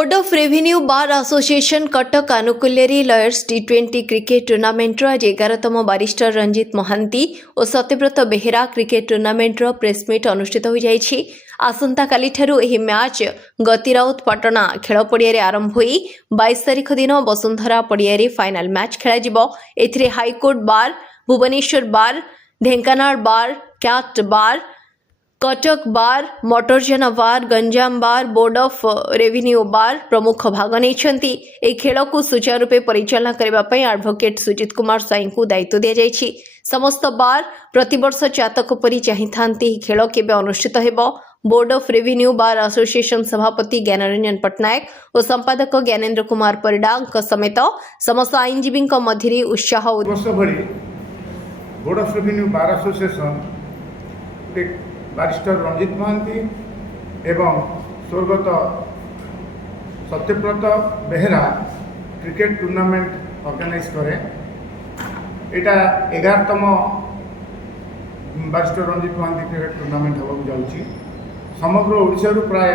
Board of revenue bar association Cuttack आनुकूल्य lawyers टी20 cricket टूर्नामेंटर आज 11तम बारिस्टर रंजित महांती और सत्यव्रत बेहेरा क्रिकेट टूर्नामेंटर प्रेसमिट अनुष्ठित हो जाइछि। आसंता काली ठारू एही मैच गतिराउत पटना खेल पड़िया आरंभ होई 22 तारिख दिन वसुंधरा पड़िया फाइनाल मैच खेल। एथिरे high court bar, Bhubaneswar bar, Dhenkanal bar, CAT bar, Cuttack bar, मोटरजान bar, Ganjam bar, board of revenue bar प्रमुख भाग नहीं। खेल को सुचारू रूपे परिचालना करने एडवोकेट सुजित कुमार साई को दायित्व दि जाइछि। समस्त बार प्रतिवर्ष चातक परी चाही खेल केबे अनुष्ठित हेबो। Board of revenue bar association सभापति ज्ञानरंजन पट्टनायक और संपादक ज्ञानेन्द्र कुमार परिडा समेत समस्त आईनजीवी मध्य उत्साह। Board of revenue bar association barrister Ranjit Mahanty एवं स्वर्गत Satyabrata Behera cricket tournament organize करे। यहाँ 11तम barrister Ranjit Mahanty cricket tournament होगा जाऊँगी। समग्र ओडिशा प्राय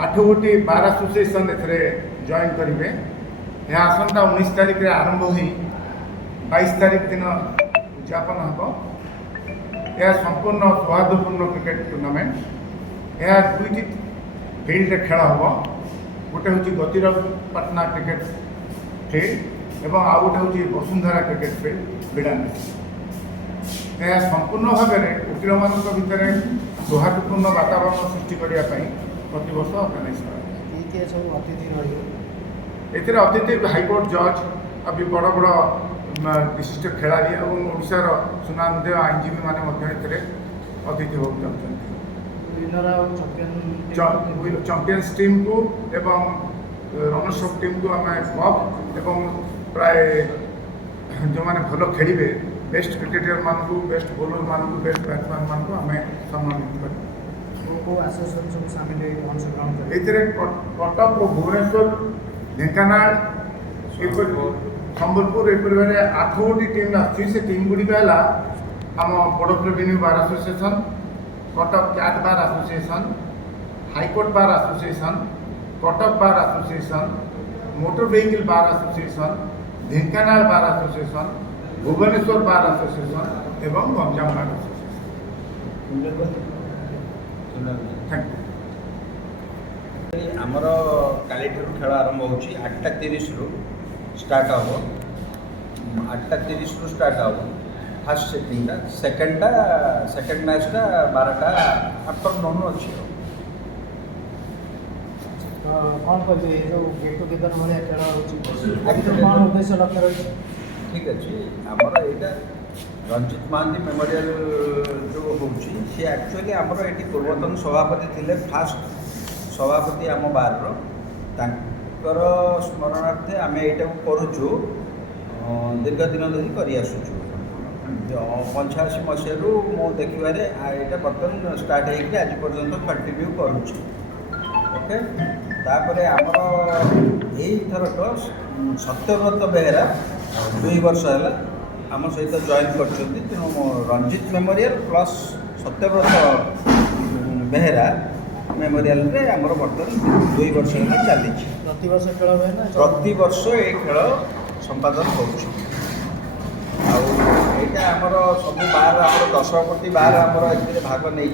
8 गोटी बार एसोसिएशन एथरे जॉइन करेंगे। यह आसंता 19 तारिख रे आरंभ हो 22 तारिख दिन उद्यापन हम। यह संपूर्ण सौहार्दपूर्ण क्रिकेट टूर्नामेंट। यह दुईटी फील्ड खेल हम। गोटे हूँ गतिराउत पटना क्रिकेट फील्ड एवं आउ गोटे हूँ वसुंधरा क्रिकेट फील्ड बिडानी। यह संपूर्ण भाव में वकील मान भितर सौहार्दपूर्ण वातावरण सृष्टि करने प्रति वर्ष ऑर्गेनाइज कर। अतिथि हाईकोर्ट जज अभी बड़ बड़ विशिष्ट खेलाड़ी और ओडिशार सुनामधेय आईनजीवी मैंने अतिथि होगा चैंपियंस टीम को एवं रनर्स अप टीम को आम कप एवं प्राय जो मैंने भल खेलिए बेस्ट क्रिकेटर मान को, बेस्ट बॉलर मान को, बेस्ट बैट्समैन मान को आम सम्मानित कर। कटक और भुवनेश्वर, ढेंकानाल, संबलपुर एपरी 8 गोटी टीम आसी। से टीम गुड़िक है आम board of revenue bar association, Cuttack CAT bar association, high court bar association, Cuttack bar association, motor vehicle bar association, Dhenkanal bar association, Bhubaneswar bar association एवं Ganjam bar association. Thank you. आमर काली खेल आरंभ हो 8:30 स्टार्ट हम। 8:30 स्टार्ट हम। फास्ट सेटिंग सेकेंड मैचटा 12टा आफ्टरनून अच्छी। कौन कहते जो गेट टुगेदर भाया खेल कौन उद्देश्य लक्ष्य रही? ठीक अच्छे आमर यहाँ रंजित महांती मेमोरियल जो होची सी एक्चुअली आमर ये पूर्वतन सभापति थे। फास्ट सभापति आम बार तांकर स्मरणार्थे आम यहाँ करुचु दीर्घ दिन धरी कर आसुचु। 85 मसीह मो देखिबारे यहाँ बर्तमान स्टार्ट होगी आज पर्यंत कंटिन्यू करुच्छे। ओके तापर आमर यहीथरक सत्यव्रत बेहेरा 2 वर्ष है आम सहित जॉइन कर। तेणु Ranjit memorial plus Satyabrata Behera memorial रे आमर बर्तमान 2 वर्ष है चली। प्रति वर्ष खेल हुए ना? प्रति वर्ष ये खेल संपादन होउछि। आईटा आमर सब बार आमर 10 गोटी बार आमर ए भाग नहीं।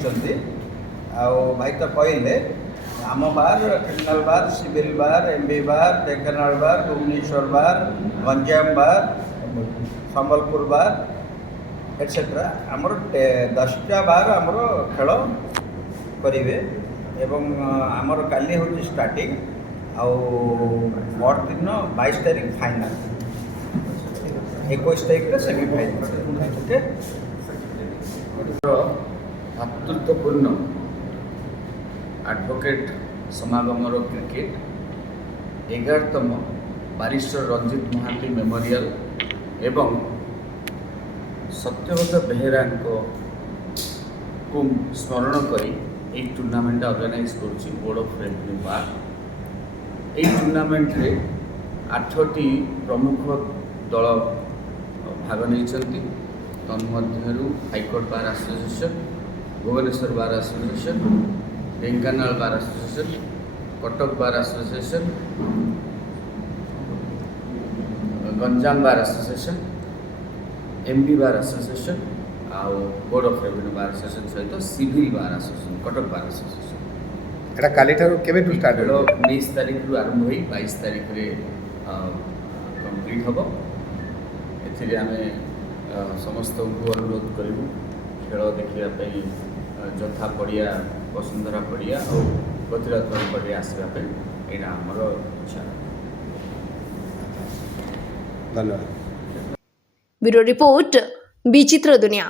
भाई तो कहले आम बार क्रिमिनाल बार, सिविल बार, एमबी बार, ढेंकानाल बार, भुवनेश्वर बार, गंजाम बार, संबलपुर बार एटसेट्रा आमर 10टा बार आमर खेल करेंगे। एवं आमर काली हूँ स्टार्टिंग आठ दिन 22 तारिख फाइनाल, 21 तारिख सेमिफाइनाल। ओके भातृत्वपूर्ण एडवोकेट समागम क्रिकेट 11तम बारिस्टर रंजित महांती मेमोरियल एवं सत्यव्रत बेहेरा को स्मरण करी एक टूर्नामेंट ऑर्गेनाइज करुच्ची बोर्ड ऑफ रेवेन्यू बार। यही टूर्नामेंट रे 8टी प्रमुख दल भाग नहीं। तन्मध्यरु high court bar association, Bhubaneswar bar association, Dhenkanal bar association, Cuttack bar association, Ganjam bar association, MB bar association आउ board of revenue bar association सहित civil bar association Cuttack bar association এটা কালিঠাରୁ কেবেଠୁ ଷ୍ଟାର୍ଟ ଖେଳ ହେବ? 19 ତାରିଖରୁ ଆରମ୍ଭ ହୋଇ 22 ତାରିଖରେ କମ୍ପ୍ଲିଟ୍ ହେବ। ଏଥିରେ ଆମେ ସମସ୍ତଙ୍କୁ ଅନୁରୋଧ କରିବୁ ଖେଳ ଦେଖିବା ପାଇଁ ଯଥା ପଡ଼ିଆ ବସୁନ୍ଧରା ପଡ଼ିଆ ଆଉ ପ୍ରତିରଥ ପଡ଼ିଆ ଆସିବା ପାଇଁ, ଏଇଟା ଆମର ଇଚ୍ଛା। ଧନ୍ୟବାଦ। ବ୍ୟୁରୋ ରିପୋର୍ଟ ବିଚିତ୍ର ଦୁନିଆ।